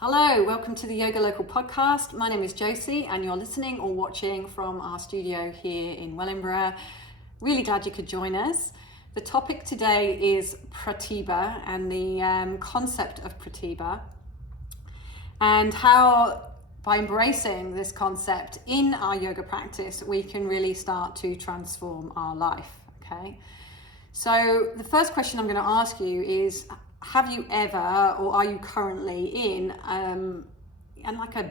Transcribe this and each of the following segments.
Hello, welcome to the Yoga Local podcast. My name is Josie and you're listening or watching from our studio here in Wellingborough. Really glad you could join us. The topic today is Pratibha and the concept of Pratibha and how by embracing this concept in our yoga practice we can really start to transform our life. Okay, so the first question I'm going to ask you is, have you ever, or are you currently in like a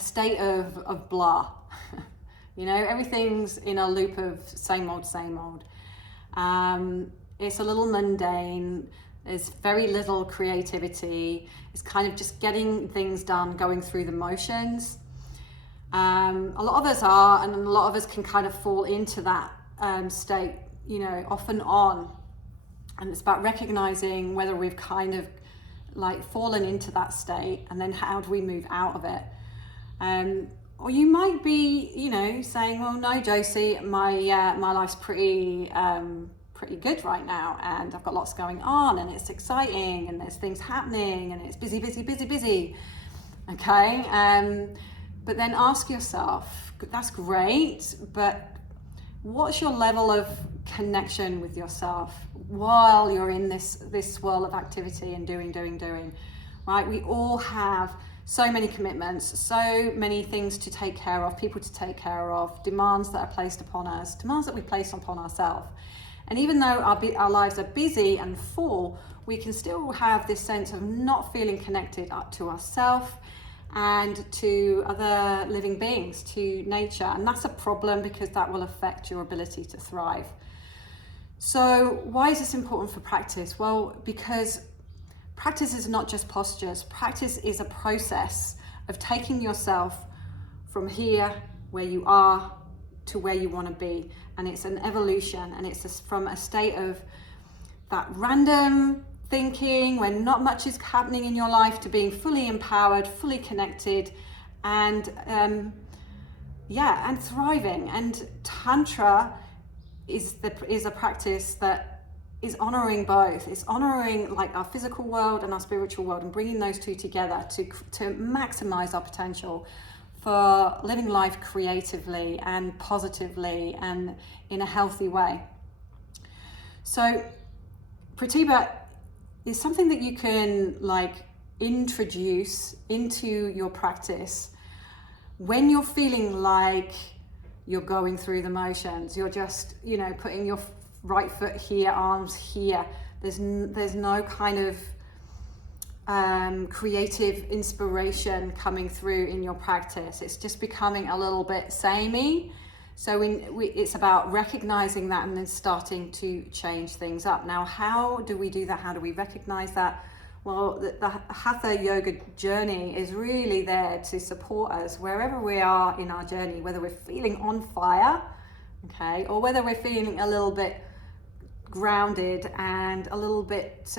state of blah? You know, everything's in a loop of same old. It's a little mundane. There's very little creativity. It's kind of just getting things done, going through the motions. A lot of us are, and a lot of us can kind of fall into that state, you know, off and on. And it's about recognizing whether we've kind of like fallen into that state and then how do we move out of it. Or you might be, you know, saying, well, no, Josie, my life's pretty good right now and I've got lots going on and it's exciting and there's things happening and it's busy. Okay, but then ask yourself, that's great, but what's your level of connection with yourself while you're in this swirl of activity and doing, right? We all have so many commitments, so many things to take care of, people to take care of, demands that are placed upon us, demands that we place upon ourselves. And even though our lives are busy and full, we can still have this sense of not feeling connected up to ourselves and to other living beings, to nature. And that's a problem because that will affect your ability to thrive. So why is this important for practice? Well, because practice is not just postures. Practice is a process of taking yourself from here, where you are, to where you want to be. And it's an evolution, and it's from a state of that random thinking when not much is happening in your life to being fully empowered, fully connected, and thriving. And Tantra is a practice that is honoring both. It's honoring like our physical world and our spiritual world and bringing those two together to maximize our potential for living life creatively and positively and in a healthy way. So Pratibha is something that you can like introduce into your practice when you're feeling like you're going through the motions. You're just, you know, putting your right foot here, arms here. There's no kind of creative inspiration coming through in your practice. It's just becoming a little bit samey. So it's about recognizing that and then starting to change things up. Now, how do we do that? How do we recognize that? Well, the Hatha Yoga journey is really there to support us wherever we are in our journey, whether we're feeling on fire, okay, or whether we're feeling a little bit grounded and a little bit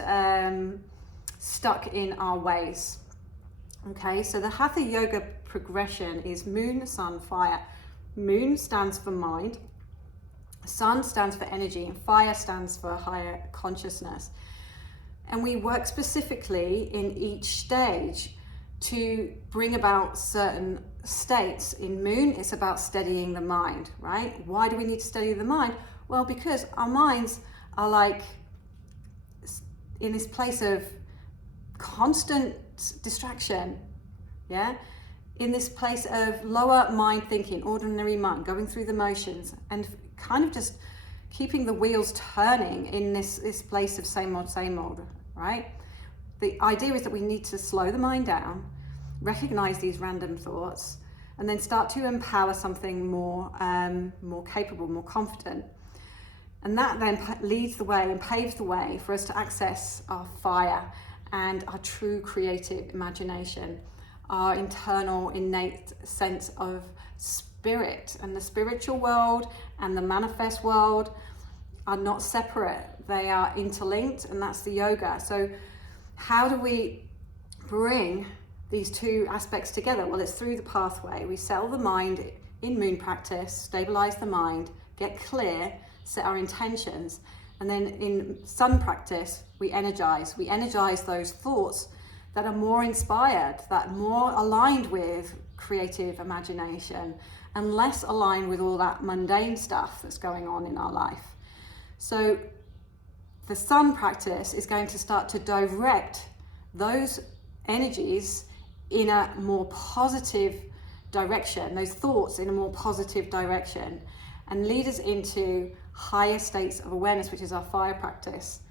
stuck in our ways. Okay, so the Hatha Yoga progression is moon, sun, fire. Moon stands for mind, sun stands for energy, and fire stands for higher consciousness. And we work specifically in each stage to bring about certain states. In moon, it's about steadying the mind, right? Why do we need to steady the mind? Well, because our minds are like in this place of constant distraction, yeah? In this place of lower mind thinking, ordinary mind, going through the motions and kind of just keeping the wheels turning in this place of same old, right? The idea is that we need to slow the mind down, recognize these random thoughts, and then start to empower something more capable, more confident. And that then leads the way and paves the way for us to access our fire and our true creative imagination, our internal innate sense of spirit. And the spiritual world and the manifest world are not separate, they are interlinked, and that's the yoga. So how do we bring these two aspects together? Well, it's through the pathway. We settle the mind in moon practice, stabilize the mind, get clear, set our intentions, and then in sun practice we energize those thoughts that are more inspired, that are more aligned with creative imagination and less aligned with all that mundane stuff that's going on in our life. So the sun practice is going to start to direct those energies in a more positive direction, those thoughts in a more positive direction, and lead us into higher states of awareness, which is our fire practice.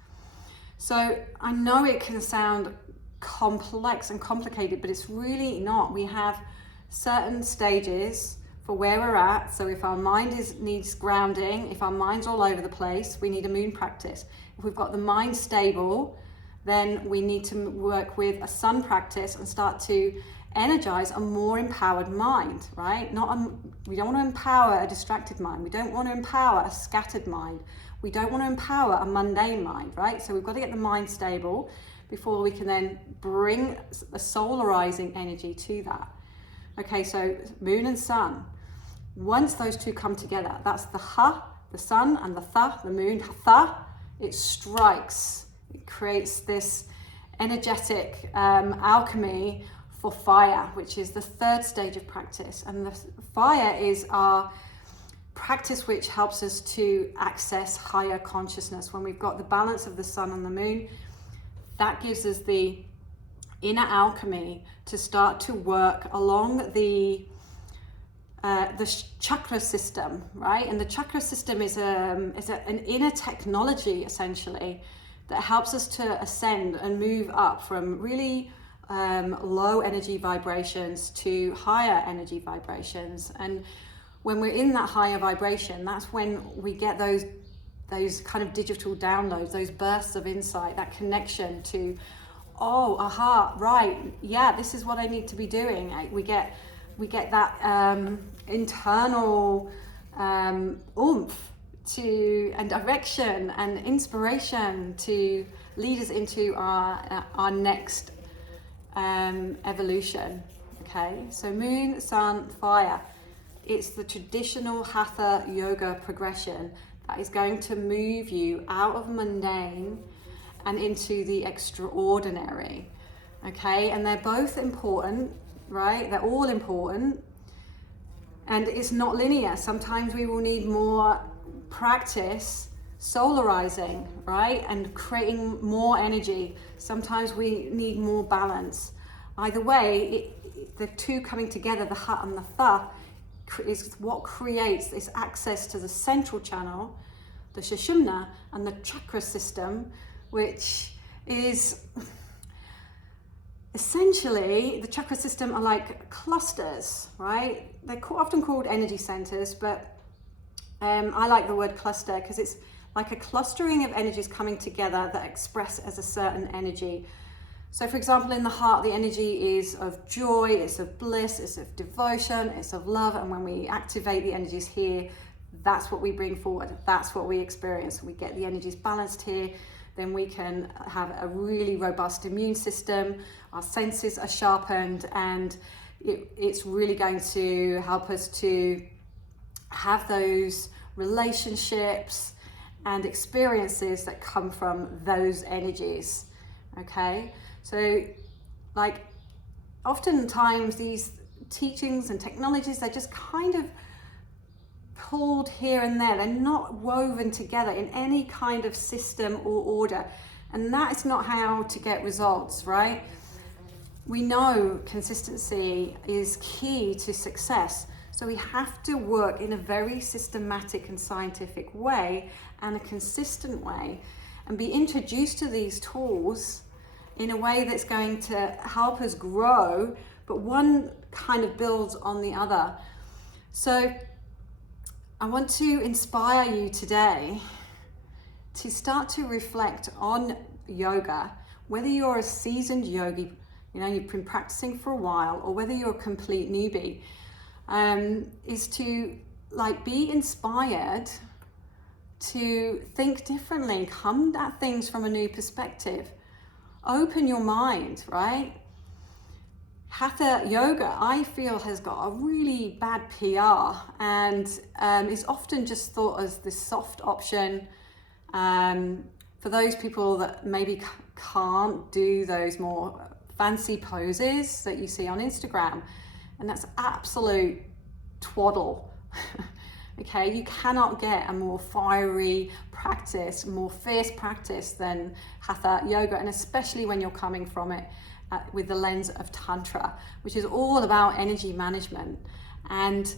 So I know it can sound complex and complicated, but it's really not. We have certain stages for where we're at. So if our mind needs grounding, if our mind's all over the place, we need a moon practice. If we've got the mind stable, then we need to work with a sun practice and start to energize a more empowered mind, right? We don't want to empower a distracted mind. We don't want to empower a scattered mind. We don't want to empower a mundane mind, right? So we've got to get the mind stable before we can then bring a solarizing energy to that. Okay, so moon and sun. Once those two come together, that's the ha, the sun, and the tha, the moon, tha, it strikes. It creates this energetic alchemy for fire, which is the third stage of practice. And the fire is our practice which helps us to access higher consciousness. When we've got the balance of the sun and the moon, that gives us the inner alchemy to start to work along the chakra system, right? And the chakra system is an inner technology, essentially, that helps us to ascend and move up from really low energy vibrations to higher energy vibrations. And when we're in that higher vibration, that's when we get those kind of digital downloads, those bursts of insight, that connection to, oh, aha, right, yeah, this is what I need to be doing. We get that internal oomph and direction and inspiration to lead us into our next evolution. Okay, so moon, sun, fire. It's the traditional Hatha Yoga progression that is going to move you out of mundane and into the extraordinary. Okay, and they're both important, right? They're all important. And it's not linear. Sometimes we will need more practice solarizing, right? And creating more energy. Sometimes we need more balance. Either way, the two coming together, the ha and the tha, is what creates this access to the central channel, the Sushumna, and the chakra system, which is essentially, the chakra system are like clusters, right? They're often called energy centers, but I like the word cluster because it's like a clustering of energies coming together that express as a certain energy. So for example, in the heart, the energy is of joy, it's of bliss, it's of devotion, it's of love. And when we activate the energies here, that's what we bring forward. That's what we experience. We get the energies balanced here. Then we can have a really robust immune system. Our senses are sharpened, and it's really going to help us to have those relationships and experiences that come from those energies. Okay, so like oftentimes these teachings and technologies, they're just kind of pulled here and there. They're not woven together in any kind of system or order, and that is not how to get results, right? We know consistency is key to success, so we have to work in a very systematic and scientific way and a consistent way, and be introduced to these tools in a way that's going to help us grow, but one kind of builds on the other. So I want to inspire you today to start to reflect on yoga, whether you're a seasoned yogi, you've been practicing for a while, or whether you're a complete newbie, is to be inspired to think differently, come at things from a new perspective, open your mind, right? Hatha Yoga, I feel, has got a really bad PR and is often just thought as this soft option for those people that maybe can't do those more fancy poses that you see on Instagram. And that's absolute twaddle. Okay, you cannot get a more fiery practice, more fierce practice than Hatha Yoga, and especially when you're coming from it with the lens of Tantra, which is all about energy management and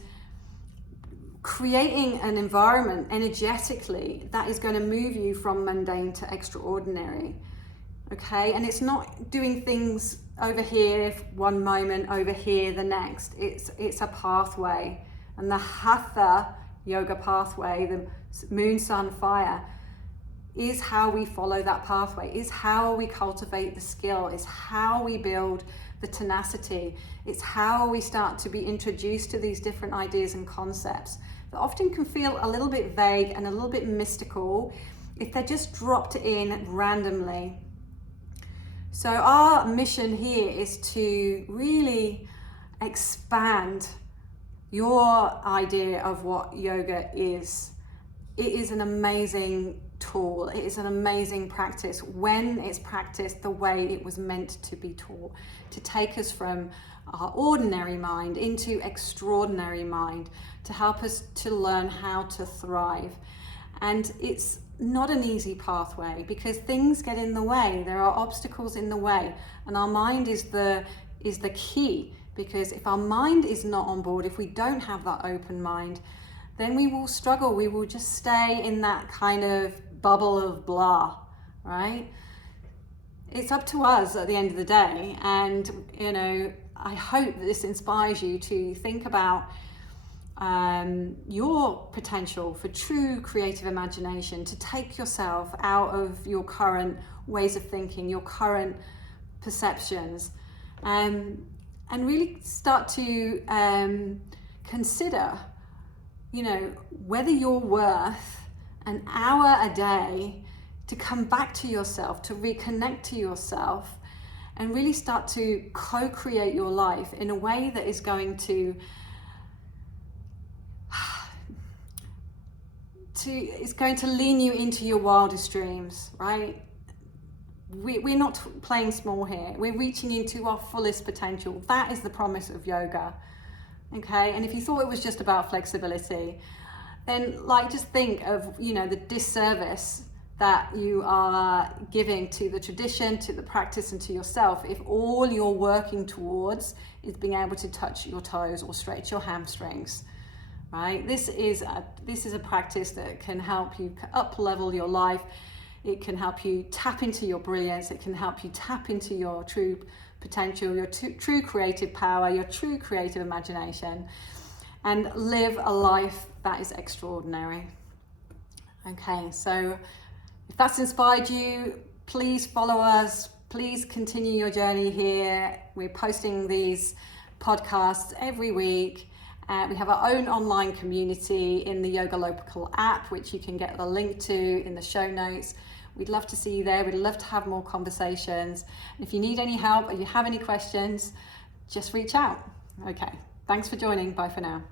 creating an environment energetically that is going to move you from mundane to extraordinary. Okay, and it's not doing things over here one moment, over here the next. It's a pathway, and the Hatha Yoga pathway, the moon, sun, fire, is how we follow that pathway, is how we cultivate the skill, is how we build the tenacity. It's how we start to be introduced to these different ideas and concepts that often can feel a little bit vague and a little bit mystical if they're just dropped in randomly. So our mission here is to really expand your idea of what yoga is. It is an amazing tool. It is an amazing practice when it's practiced the way it was meant to be taught, to take us from our ordinary mind into extraordinary mind, to help us to learn how to thrive. And it's not an easy pathway because things get in the way. There are obstacles in the way, and our mind is the key. Because if our mind is not on board, if we don't have that open mind, then we will struggle. We will just stay in that kind of bubble of blah, right? It's up to us at the end of the day. And, you know, I hope that this inspires you to think about your potential for true creative imagination, to take yourself out of your current ways of thinking, your current perceptions, and really start to consider, you know, whether you're worth an hour a day to come back to yourself, to reconnect to yourself, and really start to co-create your life in a way that is going to lean you into your wildest dreams, right? We're not playing small here. We're reaching into our fullest potential. That is the promise of yoga, okay? And if you thought it was just about flexibility, then just think of, you know, the disservice that you are giving to the tradition, to the practice, and to yourself if all you're working towards is being able to touch your toes or stretch your hamstrings, right? This is a practice that can help you up-level your life. It can help you tap into your brilliance. It can help you tap into your true potential, your true creative power, your true creative imagination, and live a life that is extraordinary. Okay, so if that's inspired you, please follow us. Please continue your journey here. We're posting these podcasts every week. We have our own online community in the Yoga Local app, which you can get the link to in the show notes. We'd love to see you there. We'd love to have more conversations. If you need any help or you have any questions, just reach out. Okay, thanks for joining. Bye for now.